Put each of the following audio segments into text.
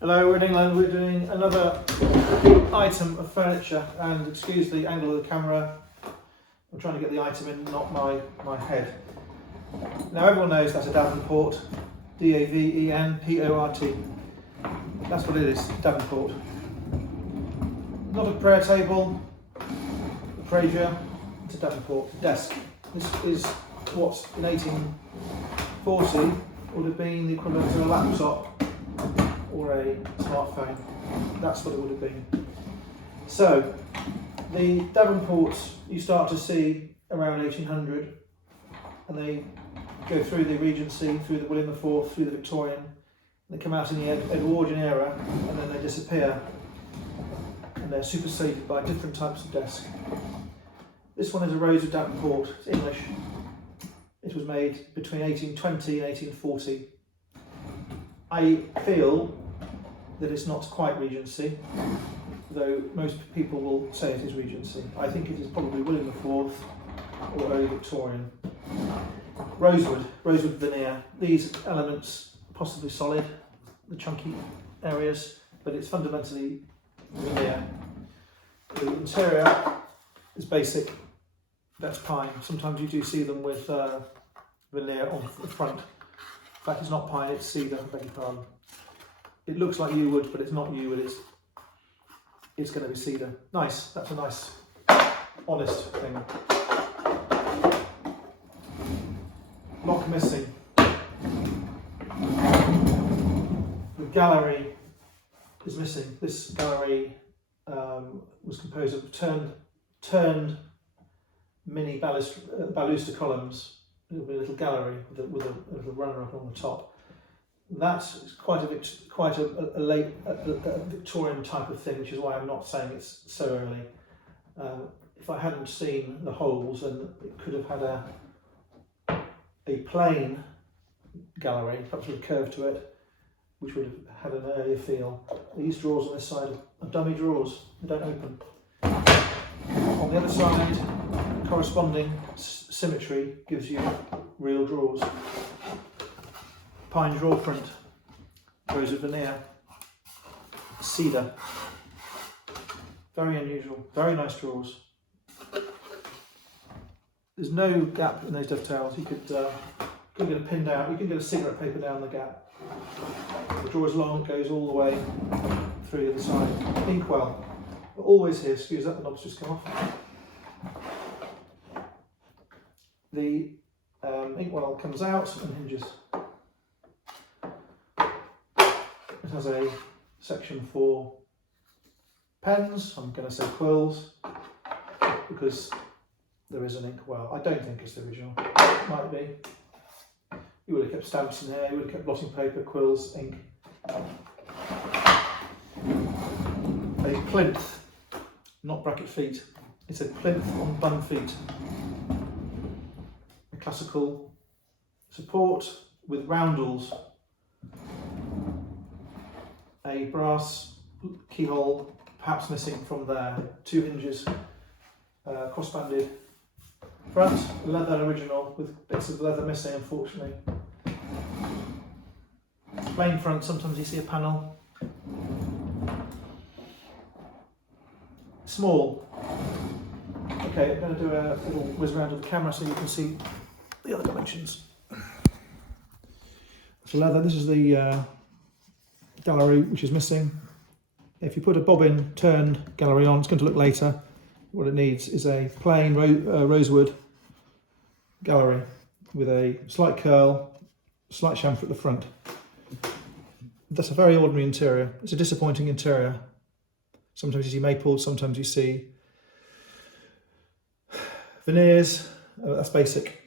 Hello, we're in England. We're doing another item of furniture, and excuse the angle of the camera. I'm trying to get the item in, not my head. Now everyone knows that's a Davenport, D-A-V-E-N-P-O-R-T. That's what it is, Davenport. Not a prayer table, a brazier, it's a Davenport desk. This is what in 1840 would have been the equivalent to a laptop or a smartphone. That's what it would have been. So the Davenports you start to see around 1800, and they go through the Regency, through the William IV, through the Victorian. They come out in the Edwardian era, and then they disappear, and they're superseded by different types of desk. This one is a rosewood Davenport. It's English. It was made between 1820 and 1840. I feel that it's not quite Regency, though most people will say it is Regency. I think it is probably William IV or early Victorian. Rosewood veneer. These elements possibly solid, the chunky areas, but it's fundamentally veneer. The interior is basic. That's pine. Sometimes you do see them with veneer on the front. In fact, it's not pine, it's cedar, I beg your pardon. It looks like yew wood, but it's not yew wood, it's going to be cedar. Nice, that's a nice, honest thing. Lock missing. The gallery is missing. This gallery was composed of turned mini baluster columns. It'll be a little gallery with a little runner up on the top. That's quite a late Victorian type of thing, which is why I'm not saying it's so early. If I hadn't seen the holes, then it could have had a plain gallery, perhaps with a curve to it, which would have had an earlier feel. These drawers on this side are dummy drawers; they don't open. On the other side, corresponding symmetry gives you real drawers. Pine drawer print, rosewood veneer, cedar. Very unusual, very nice drawers. There's no gap in those dovetails. You could get a pin down, you can get a cigarette paper down the gap. The drawer is long, it goes all the way through the other side. Inkwell, always here, excuse that, the knob's just come off. The inkwell comes out and hinges. It has a section for pens, I'm going to say quills, because there is an inkwell. I don't think it's the original, it might be. You would have kept stamps in here, you would have kept blotting paper, quills, ink. A plinth, not bracket feet, it's a plinth on bun feet. A classical support with roundels. A brass keyhole, perhaps missing from there. 2 hinges, cross-banded. Front, leather original, with bits of leather missing, unfortunately. Plain front, sometimes you see a panel. Small. Okay, I'm going to do a little whiz around of the camera so you can see the other dimensions. So leather, this is the gallery which is missing. If you put a bobbin turned gallery on, it's going to look later. What it needs is a plain rosewood gallery with a slight curl, slight chamfer at the front. That's a very ordinary interior. It's a disappointing interior. Sometimes you see maples, sometimes you see veneers. That's basic.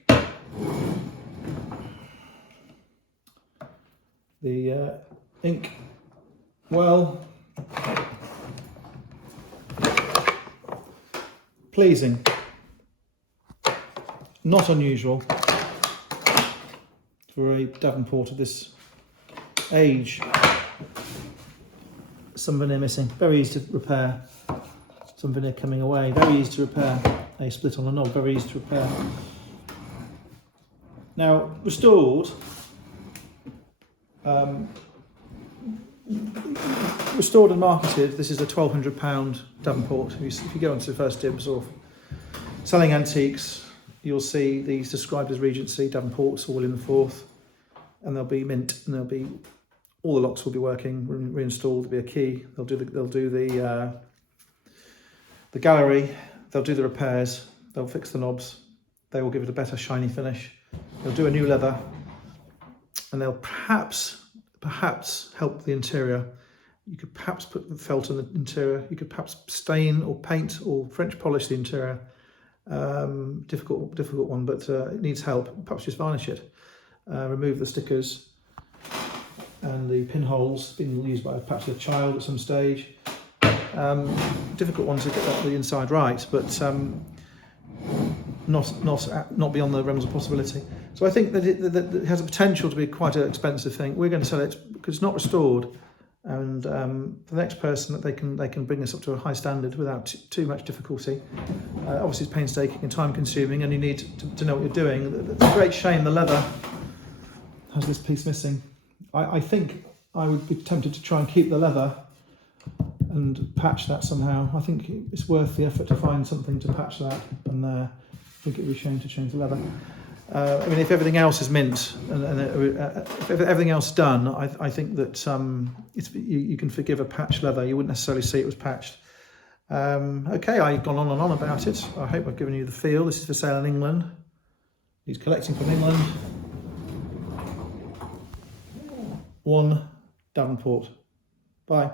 The ink well, pleasing, not unusual for a Davenport of this age. Some veneer missing, very easy to repair. Some veneer coming away, very easy to repair. A split on a knob, very easy to repair. Now, restored, restored and marketed, this is a £1,200 Davenport. If you go onto First Dibs or Selling Antiques, you'll see these described as Regency Davenports, all in the fourth, and they'll be mint, and they'll be, all the locks will be working, reinstalled. There'll be a key. They'll do the gallery. They'll do the repairs. They'll fix the knobs. They will give it a better shiny finish. They'll do a new leather, and they'll perhaps help the interior. You could perhaps put felt in the interior. You could perhaps stain or paint or French polish the interior. Difficult one, but it needs help. Perhaps just varnish it. Remove the stickers and the pinholes being used by perhaps a child at some stage. Difficult one to get the inside right, but not beyond the realms of possibility. So I think that it has a potential to be quite an expensive thing. We're going to sell it because it's not restored, and the next person that they can bring us up to a high standard without too much difficulty. Obviously, it's painstaking and time consuming, and you need to know what you're doing. It's a great shame the leather has this piece missing. I think I would be tempted to try and keep the leather and patch that somehow. I think it's worth the effort to find something to patch that, and I think it would be a shame to change the leather. I mean, if everything else is mint and if everything else is done, I think that you can forgive a patched leather. You wouldn't necessarily see it was patched. Okay, I've gone on and on about it. I hope I've given you the feel. This is for sale in England. He's collecting from England. 1 Davenport. Bye.